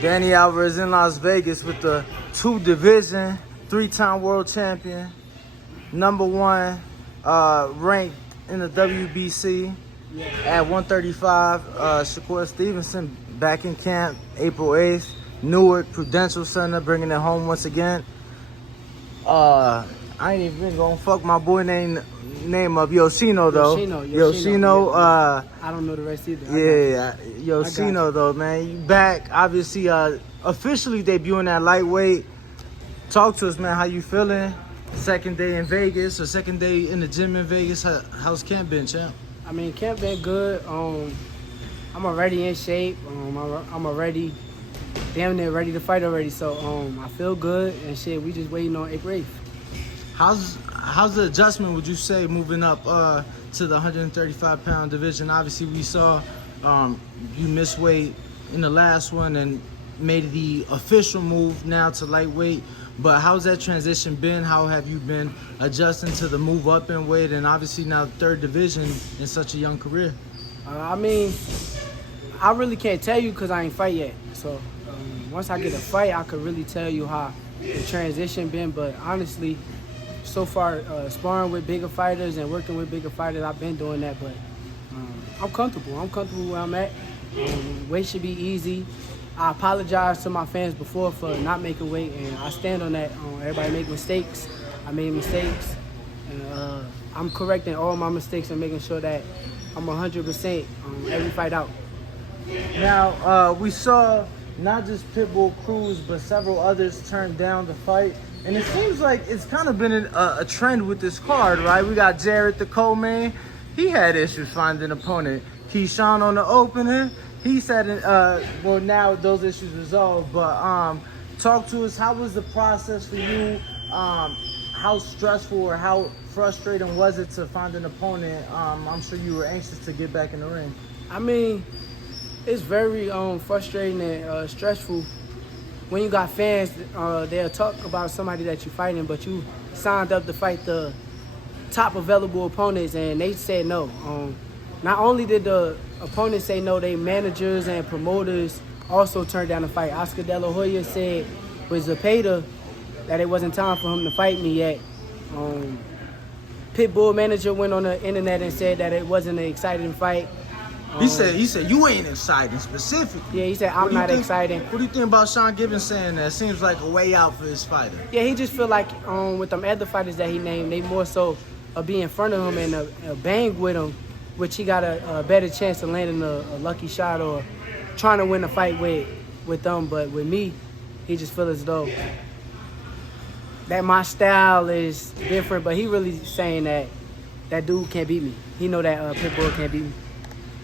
Danny Alvarez in Las Vegas with the 2 division, 3-time world champion, #1 ranked in the WBC at 135. Shakur Stevenson back in camp April 8th. Newark Prudential Center bringing it home once again. I ain't even gonna fuck my boy name of Yoshino though. Yoshino. I don't know the rest either. Yeah, Yoshino though, man. You back, obviously, officially debuting at lightweight. Talk to us, man. How you feeling? Second day in Vegas, or second day in the gym in Vegas. How's camp been, champ? I mean, camp been good. I'm already in shape. I'm already damn near ready to fight already. So I feel good and shit. We just waiting on April 8th. How's the adjustment, would you say, moving up to the 135-pound division? Obviously, we saw you miss weight in the last one and made the official move now to lightweight. But how's that transition been? How have you been adjusting to the move up in weight, and obviously now 3rd division in such a young career? I mean, I really can't tell you because I ain't fight yet. So once I get a fight, I could really tell you how the transition been. But honestly, so far, sparring with bigger fighters and working with bigger fighters, I've been doing that. But I'm comfortable. I'm comfortable where I'm at. Weight should be easy. I apologize to my fans before for not making weight, and I stand on that. Everybody make mistakes. I made mistakes, and I'm correcting all my mistakes and making sure that I'm 100% every fight out. Now, we saw not just Pitbull Cruz, but several others turn down the fight. And it seems like it's kind of been a trend with this card, right? We got Jarrett the co-main. He had issues finding an opponent. Keyshawn on the opener. He said, well, now those issues resolved. But talk to us. How was the process for you? How stressful or how frustrating was it to find an opponent? I'm sure you were anxious to get back in the ring. I mean, it's very frustrating and stressful. When you got fans, they'll talk about somebody that you're fighting, but you signed up to fight the top available opponents, and they said no. Not only did the opponents say no, they managers and promoters also turned down the fight. Oscar De La Hoya said with Zepeda that it wasn't time for him to fight me yet. Pitbull manager went on the internet and said that it wasn't an exciting fight. He said you ain't exciting specifically. Yeah, he said I'm not exciting. What do you think about Sean Gibbons saying that? Seems like a way out for his fighter. Yeah, he just feel like with them other fighters that he named, they more so be in front of him and bang with him, which he got a better chance of landing a lucky shot or trying to win a fight with them. But with me, he just feel as though that my style is different. But he really saying that dude can't beat me. He know that Pitbull can't beat me.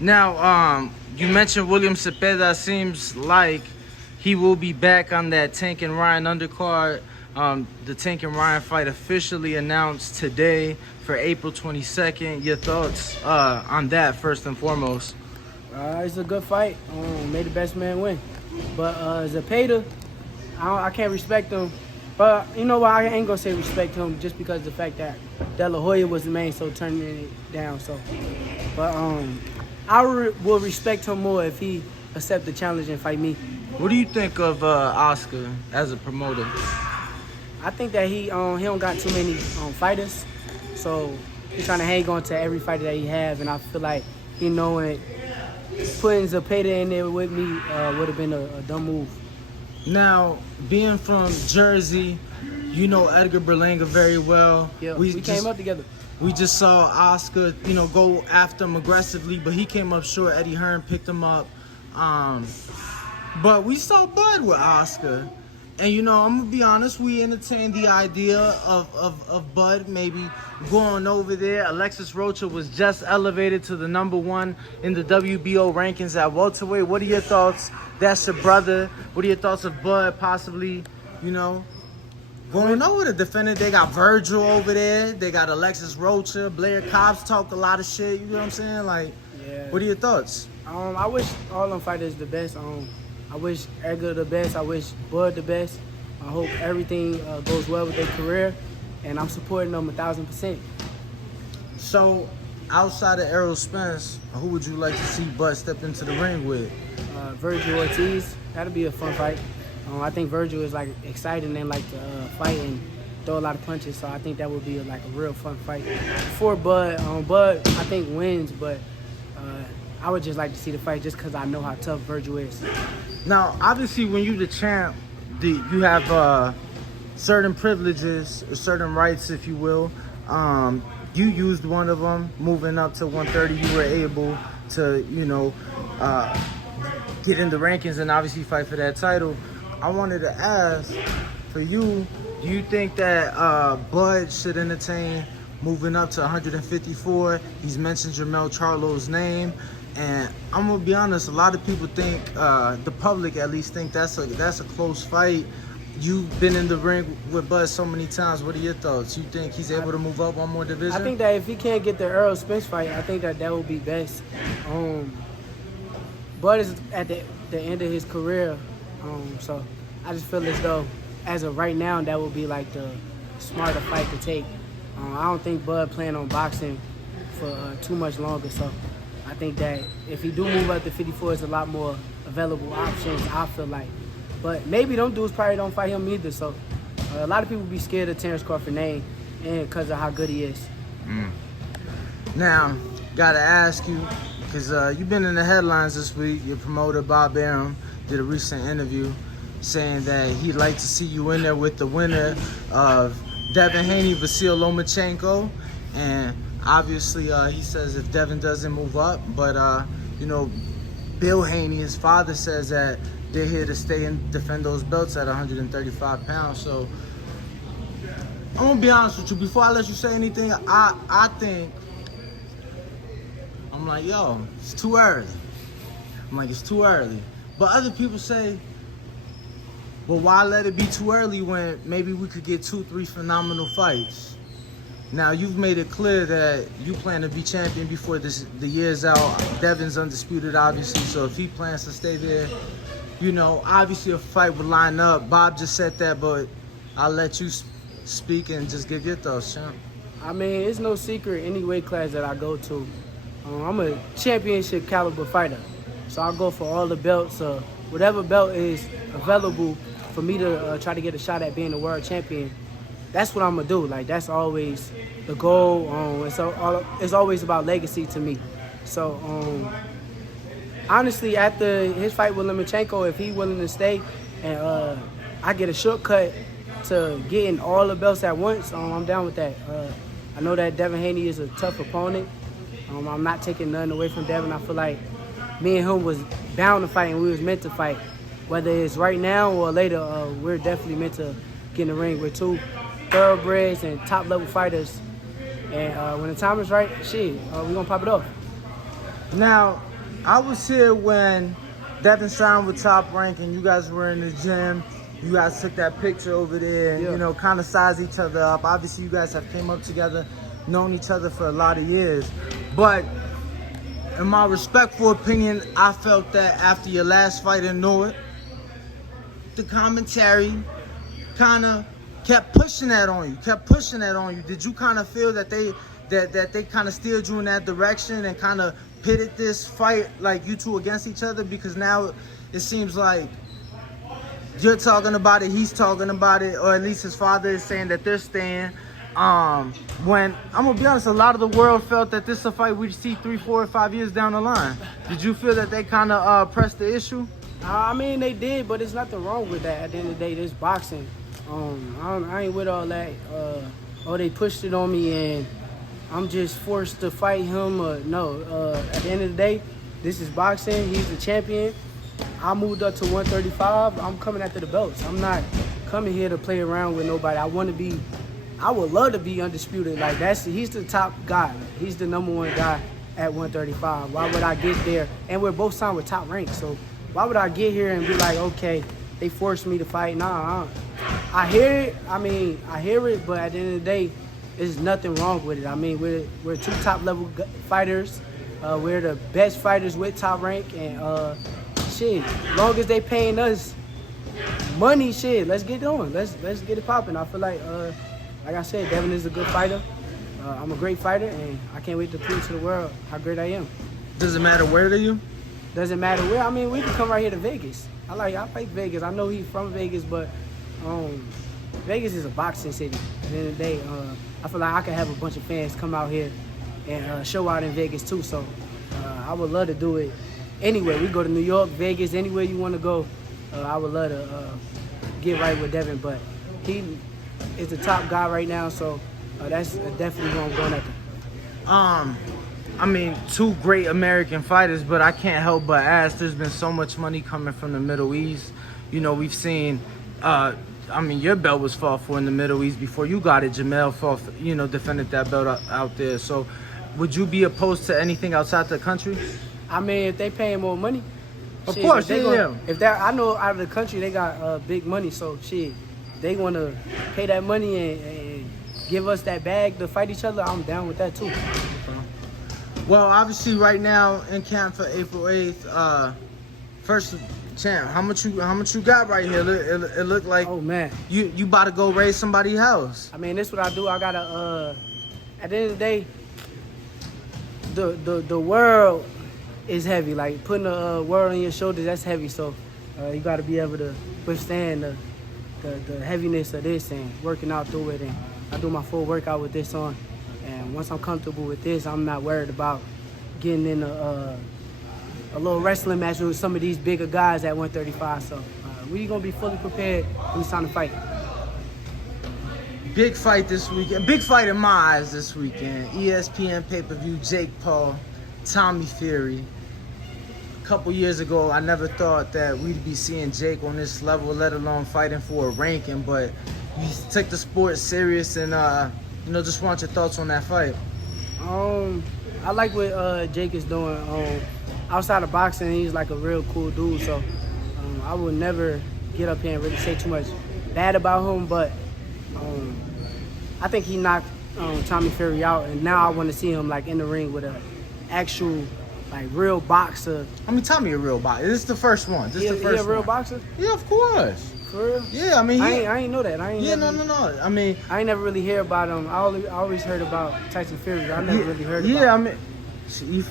Now, you mentioned William Zepeda. Seems like he will be back on that Tank and Ryan undercard. The Tank and Ryan fight officially announced today for April 22nd. Your thoughts on that, first and foremost? It's a good fight. May the best man win. But Zepeda, I can't respect him. But you know what? I ain't gonna say respect him just because of the fact that De La Hoya was the main, so turning it down. So, but I will respect him more if he accept the challenge and fight me. What do you think of Oscar as a promoter? I think that he don't got too many fighters, so he's trying to hang on to every fighter that he have, and I feel like he knowing putting Zepeda in there with me would have been a dumb move. Now, being from Jersey, you know Edgar Berlanga very well. Yeah, we came up together. We just saw Oscar, go after him aggressively, but he came up short. Eddie Hearn picked him up. But we saw Bud with Oscar. And, I'm going to be honest, we entertained the idea of Bud maybe going over there. Alexis Rocha was just elevated to the #1 in the WBO rankings at welterweight. What are your thoughts? That's your brother. What are your thoughts of Bud possibly, going over the defender? They got Virgil over there. They got Alexis Rocha. Blair Cobbs talk a lot of shit. You know what I'm saying? Like, yeah. What are your thoughts? I wish all them fighters the best. I wish Edgar the best. I wish Bud the best. I hope everything goes well with their career, and I'm supporting them 1,000%. So, outside of Errol Spence, who would you like to see Bud step into the ring with? Virgil Ortiz, that'll be a fun fight. I think Virgil is like exciting and like to fight and throw a lot of punches, so I think that would be like a real fun fight for Bud. Bud, I think wins, but I would just like to see the fight just because I know how tough Virgil is. Now, obviously, when you're the champ, you have certain privileges, certain rights, if you will. You used one of them. Moving up to 130, you were able to, get in the rankings and obviously fight for that title. I wanted to ask, for you, do you think that Bud should entertain moving up to 154? He's mentioned Jermell Charlo's name, and I'm gonna be honest. A lot of people think, the public at least, think that's a close fight. You've been in the ring with Bud so many times. What are your thoughts? You think he's able to move up one more division? I think that if he can't get the Errol Spence fight, I think that would be best. Bud is at the end of his career, so I just feel as though, as of right now, that would be like the smarter fight to take. I don't think Bud plan on boxing for too much longer, so I think that if he do move up to 54, it's a lot more available options, I feel like. But maybe them dudes probably don't fight him either, so a lot of people be scared of Terrence Crawford's name and because of how good he is. Now, gotta ask you, because you've been in the headlines this week. Your promoter, Bob Arum, did a recent interview saying that he'd like to see you in there with the winner of Devin Haney, Vasil Lomachenko. And obviously, he says if Devin doesn't move up, but, Bill Haney, his father, says that they're here to stay and defend those belts at 135 pounds. So I'm gonna be honest with you. Before I let you say anything, I think, I'm like, yo, it's too early. It's too early. But other people say, well, why let it be too early when maybe we could get 2-3 phenomenal fights? Now, you've made it clear that you plan to be champion before the year's out. Devin's undisputed, obviously, so if he plans to stay there, obviously a fight would line up. Bob just said that, but I'll let you speak and just give your thoughts, champ. I mean, it's no secret any weight class that I go to. I'm a championship caliber fighter, so I'll go for all the belts. Whatever belt is available for me to try to get a shot at being a world champion, that's what I'm gonna do. Like, that's always the goal. It's always about legacy to me. So honestly, after his fight with Lomachenko, if he's willing to stay and I get a shortcut to getting all the belts at once, I'm down with that. I know that Devin Haney is a tough opponent. I'm not taking nothing away from Devin. I feel like me and him was bound to fight and we was meant to fight. Whether it's right now or later, we're definitely meant to get in the ring. We're two thoroughbreds and top-level fighters. And when the time is right, we're going to pop it off. Now, I was here when Devin signed with Top Rank and you guys were in the gym. You guys took that picture over there and, kind of sized each other up. Obviously, you guys have came up together, known each other for a lot of years. But in my respectful opinion, I felt that after your last fight in Newark, the commentary kind of kept pushing that on you. Did you kind of feel that they kind of steered you in that direction and kind of pitted this fight like you two against each other? Because now it seems like you're talking about it, he's talking about it, or at least his father is saying that they're staying. When I'm gonna be honest, a lot of the world felt that this is a fight we'd see 3, 4, or 5 years down the line. Did you feel that they kind of pressed the issue? I mean, they did, but there's nothing wrong with that. At the end of the day, this boxing. I ain't with all that. They pushed it on me and I'm just forced to fight him. No, at the end of the day, this is boxing. He's the champion. I moved up to 135. I'm coming after the belts. I'm not coming here to play around with nobody. I would love to be undisputed. Like, he's the top guy. He's the #1 guy at 135. Why would I get there? And we're both signed with Top Rank, so why would I get here and be like, okay, they forced me to fight? Nah, I hear it, but at the end of the day, there's nothing wrong with it. I mean, we're two top-level fighters. We're the best fighters with Top Rank, and as long as they paying us money, let's get going. Let's get it popping. I feel like I said, Devin is a good fighter. I'm a great fighter, and I can't wait to prove to the world how great I am. Does it matter where to you? Doesn't matter where. I mean, we can come right here to Vegas. I like Vegas. I know he's from Vegas, but Vegas is a boxing city. At the end of the day, I feel like I can have a bunch of fans come out here and show out in Vegas too. So I would love to do it anywhere. We go to New York, Vegas, anywhere you want to go. I would love to get right with Devin, but he is the top guy right now, so that's definitely who I'm going after. I mean, two great American fighters, but I can't help but ask, there's been so much money coming from the Middle East. You know, we've seen, I mean, your belt was fought for in the Middle East before you got it. Jamel fought, defended that belt out there. So would you be opposed to anything outside the country? I mean, if they paying more money. Of course, yeah. If that, I know out of the country they got big money, so shit, they want to pay that money and give us that bag to fight each other, I'm down with that too. Well, obviously, right now in camp for April 8th, first champ, how much you got right here? It looked like, oh man, you about to go raise somebody's house. I mean, this is what I do. I gotta at the end of the day, the world is heavy. Like putting the world on your shoulders, that's heavy. So you gotta be able to withstand the heaviness of this and working out through it. And I do my full workout with this on. And once I'm comfortable with this, I'm not worried about getting in a little wrestling match with some of these bigger guys at 135. So we're going to be fully prepared when it's time to fight. Big fight this weekend. Big fight in my eyes this weekend. ESPN pay-per-view, Jake Paul, Tommy Fury. A couple years ago, I never thought that we'd be seeing Jake on this level, let alone fighting for a ranking. But he took the sport serious and... just want your thoughts on that fight. I like what Jake is doing. Outside of boxing, he's like a real cool dude. So I would never get up here and really say too much bad about him. But I think he knocked Tommy Fury out, and now I want to see him like in the ring with an actual like real boxer. I mean, Tommy a real boxer. This is the first one. This is the first he a real one. boxer? Yeah, of course. For real? Yeah, I mean, I ain't know that. No. I mean, I ain't never really hear about him. I always heard about Tyson Fury. I never really heard about him. Yeah, I mean,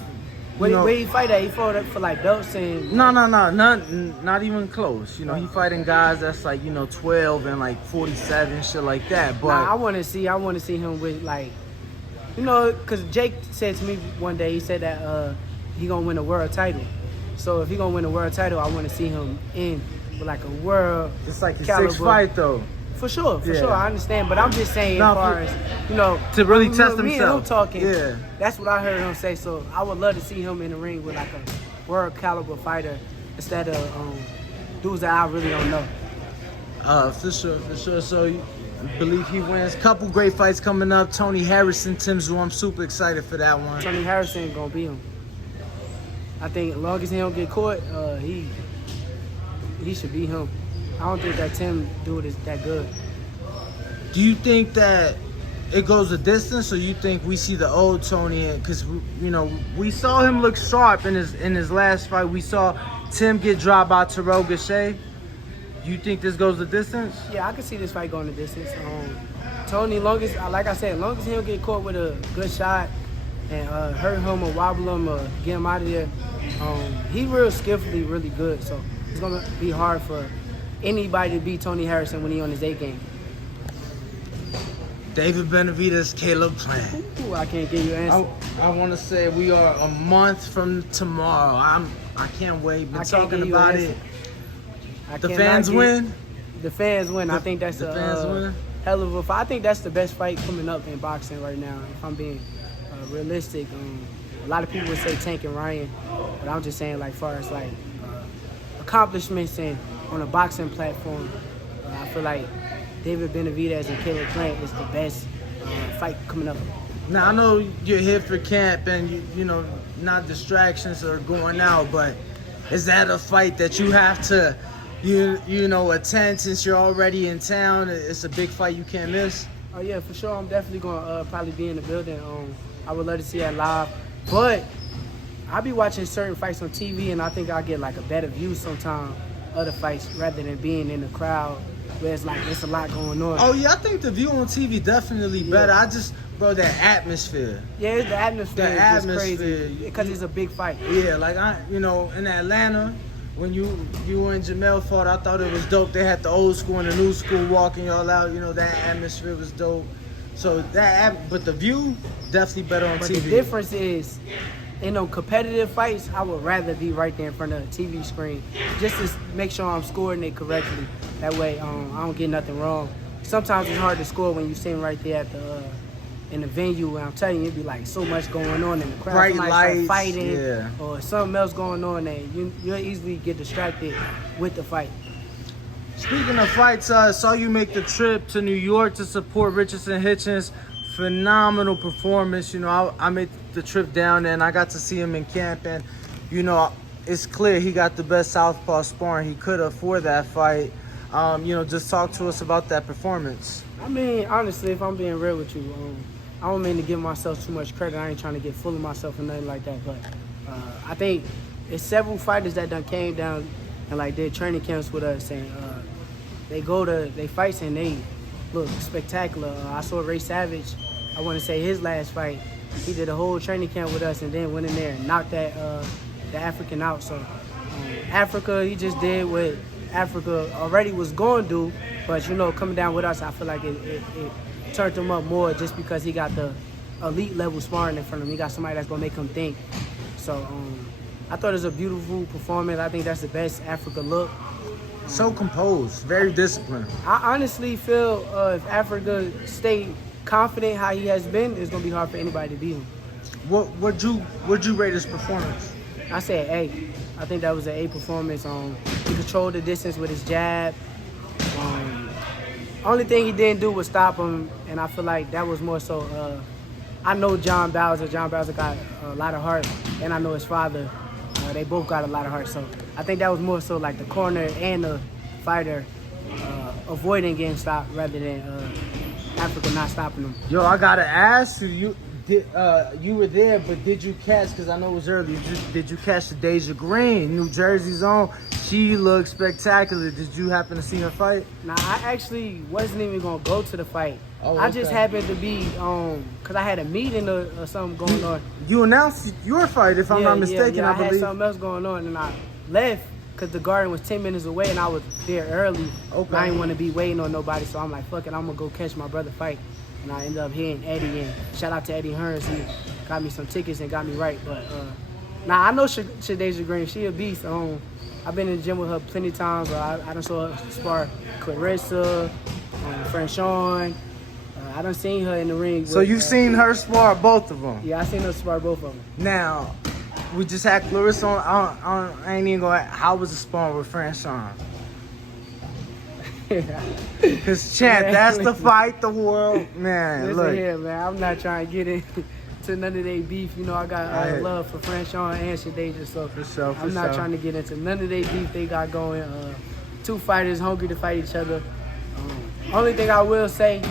where he fight at? He fought for like belts and... No, not even close. He fighting guys that's like 12 and like 47, shit like that. But I want to see him with like, because Jake said to me one day, he said that he gonna win a world title. So if he gonna win a world title, I want to see him in with like a world. It's like his caliber. sixth fight though. For sure, I understand. But I'm just saying, as far as to really test himself. Me and him talking. Yeah, that's what I heard him say. So I would love to see him in the ring with like a world caliber fighter instead of dudes that I really don't know. For sure. So you believe he wins. Couple great fights coming up. Tony Harrison, Tim Tszyu. I'm super excited for that one. Tony Harrison gonna beat him. I think as long as he don't get caught, he should beat him. I don't think that Tim dude is that good. Do you think that it goes a distance, or you think we see the old Tony? Because we saw him look sharp in his last fight. We saw Tim get dropped by Terrell Gausha. You think this goes the distance? Yeah, I can see this fight going the distance. Tony, like I said, as long as he don't get caught with a good shot and hurt him or wobble him or get him out of there, he real skillfully, really good. So it's gonna be hard for anybody to beat Tony Harrison when he on his A game. David Benavidez, Caleb Plant. Ooh, I can't give you an answer. I want to say we are a month from tomorrow. I can't wait. Been talking about it. The fans win. The fans win. I think that's a hell of a fight. I think that's the best fight coming up in boxing right now. If I'm being realistic, a lot of people would say Tank and Ryan, but I'm just saying, like, far as like accomplishments and on a boxing platform, I feel like David Benavidez and Caleb Plant is the best fight coming up. Now I know you're here for camp and not distractions are going out, but is that a fight that you have to attend since you're already in town? It's a big fight you can't miss. Oh yeah, for sure. I'm definitely gonna probably be in the building. I would love to see that live, but I'll be watching certain fights on TV, and I think I'll get like a better view sometimes of the fights rather than being in the crowd where it's like it's a lot going on. Oh yeah, I think the view on TV definitely better. I just Bro, that atmosphere. Yeah, the atmosphere The is atmosphere. just crazy because it's a big fight. Yeah, like in Atlanta, when you and Jamel fought, I thought it was dope. They had the old school and the new school walking y'all out. That atmosphere was dope. So but the view definitely better on But TV. the difference is, in those competitive fights, I would rather be right there in front of a TV screen just to make sure I'm scoring it correctly. That way, I don't get nothing wrong. Sometimes it's hard to score when you're sitting right there at in the venue, and I'm telling you, it'd be like so much going on in the crowd. Bright Somebody lights, start fighting, yeah. or something else going on, and you'll easily get distracted with the fight. Speaking of fights, I saw you make the trip to New York to support Richardson Hitchens. Phenomenal performance. I made the trip down there and I got to see him in camp, and it's clear he got the best southpaw sparring he could have for that fight. Just talk to us about that performance. I mean, honestly, if I'm being real with you, I don't mean to give myself too much credit. I ain't trying to get full of myself or nothing like that, but I think it's several fighters that done came down and like did training camps with us, and they fights and they look spectacular. I saw Ray Savage, I want to say his last fight, he did a whole training camp with us and then went in there and knocked the African out. So Africa, he just did what Africa already was going to do, but coming down with us, I feel like it turned him up more just because he got the elite level sparring in front of him. He got somebody that's gonna make him think. So I thought it was a beautiful performance. I think that's the best Africa look. So composed, very disciplined. I honestly feel if Africa stayed confident how he has been, it's gonna be hard for anybody to beat him. Would you rate his performance? I said A. I think that was an A performance. He controlled the distance with his jab. Only thing he didn't do was stop him, and I feel like that was more so. I know John Bowser. John Bowser got a lot of heart, and I know his father. They both got a lot of heart, so I think that was more so like the corner and the fighter avoiding getting stopped rather than Africa not stopping them. Yo, I gotta ask you. You were there, but did you catch? Because I know it was early. Did you catch the Dazn Green, New Jersey's own? She looked spectacular. Did you happen to see her fight? Nah, I actually wasn't even gonna go to the fight. Oh, I just happened to be cause I had a meeting or something going on. You announced your fight, if I'm not mistaken. Yeah, I believe. had something else going on, and I left because the garden was 10 minutes away, and I was there early. Okay. I didn't want to be waiting on nobody, so I'm like, fuck it, I'm gonna go catch my brother fight. And I ended up hitting Eddie, and shout out to Eddie Hearns. He got me some tickets and got me right. But I know Shadasia Green. She a beast. I've been in the gym with her plenty of times. I done saw her spar Clarissa, friend Sean. I done seen her in the ring. So you've seen her spar both of them? Yeah, I seen her spar both of them. Now, we just had Clarissa on. I ain't even going. How was the spar with friend Sean? Cause Chad, that's the fight the world, man. Listen look. here, man. I'm not trying to get into none of their beef. I got love for French Sean and Shadasia, so For sure, I'm not trying to get into none of their beef they got going. Two fighters hungry to fight each other. Only thing I will say,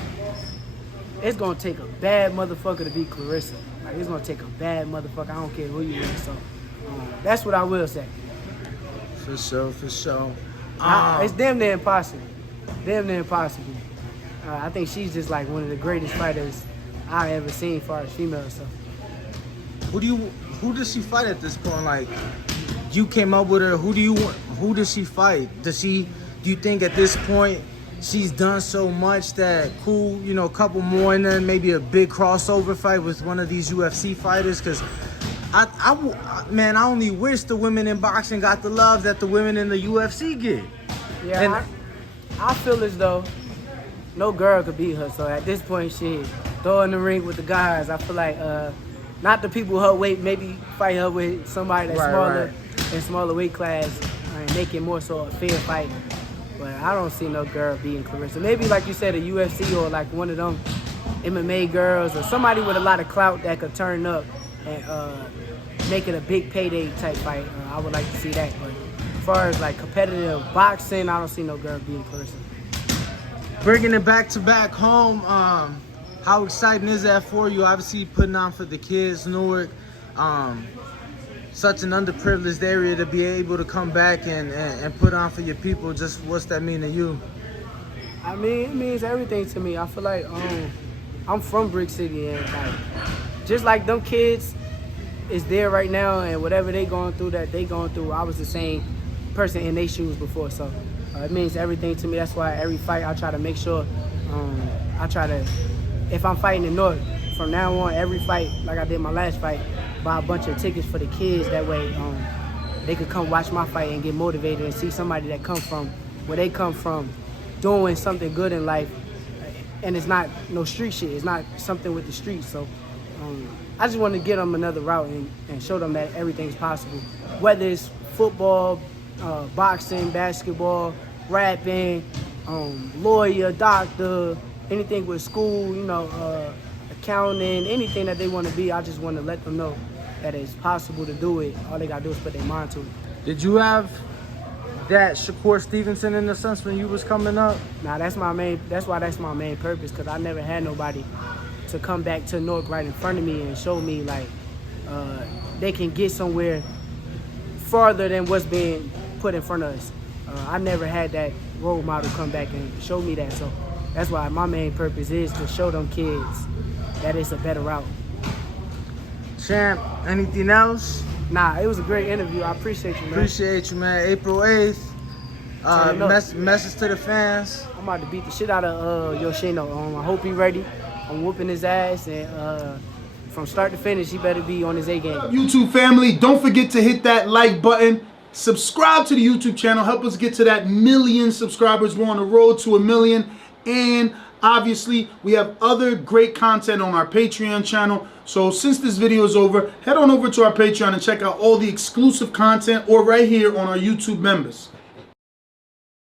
it's gonna take a bad motherfucker to beat Clarissa. Like, it's gonna take a bad motherfucker. I don't care who you is. So that's what I will say. For sure. It's damn near impossible. Damn near impossible. I think she's just like one of the greatest fighters I've ever seen as far as female stuff. Who does she fight at this point? Like, you came up with her. Who does she fight? Do you think at this point she's done so much that a couple more and then maybe a big crossover fight with one of these UFC fighters? Because I only wish the women in boxing got the love that the women in the UFC get. Yeah, And I feel as though no girl could beat her. So at this point, shit, throw in the ring with the guys. I feel like not the people her weight, maybe fight her with somebody that's smaller in smaller weight class and make it more so a fair fight. But I don't see no girl beating Clarissa. Maybe like you said, a UFC or like one of them MMA girls or somebody with a lot of clout that could turn up and make it a big payday type fight. I would like to see that. But as far as like competitive boxing, I don't see no girl beating Clarissa. bringing it back home, how exciting is that for you? Obviously putting on for the kids, Newark, such an underprivileged area, to be able to come back and put on for your people. Just what's that mean to you? I mean, it means everything to me. I feel like I'm from Brick City, and like, just like them kids is there right now, and whatever they going through, I was the same person in their shoes before. So it means everything to me. That's why every fight I try to make sure, if I'm fighting in Newark, from now on, every fight, like I did my last fight, buy a bunch of tickets for the kids. That way they could come watch my fight and get motivated and see somebody that come from where they come from, doing something good in life. And it's not no street shit. It's not something with the streets. So I just want to get them another route and show them that everything's possible. Whether it's football, boxing, basketball, rapping, lawyer, doctor, anything with school, you know, accounting, anything that they want to be. I just want to let them know that it's possible to do it. All they got to do is put their mind to it. Did you have that Shakur Stevenson in the sense when you was coming up? Nah, that's why that's my main purpose, because I never had nobody to come back to Newark right in front of me and show me like they can get somewhere farther than what's being put in front of us. I never had that role model come back and show me that. So that's why my main purpose is to show them kids that it's a better route. Champ, anything else? Nah, it was a great interview. I appreciate you, man. Appreciate you, man. April 8th. Message to the fans. I'm about to beat the shit out of Yoshino. I hope he's ready. I'm whooping his ass, and from start to finish, he better be on his A game. YouTube family, don't forget to hit that like button. Subscribe to the YouTube channel. Help us get to that 1 million subscribers. We're on the road to 1 million. And obviously, we have other great content on our Patreon channel. So since this video is over, head on over to our Patreon and check out all the exclusive content, or right here on our YouTube members.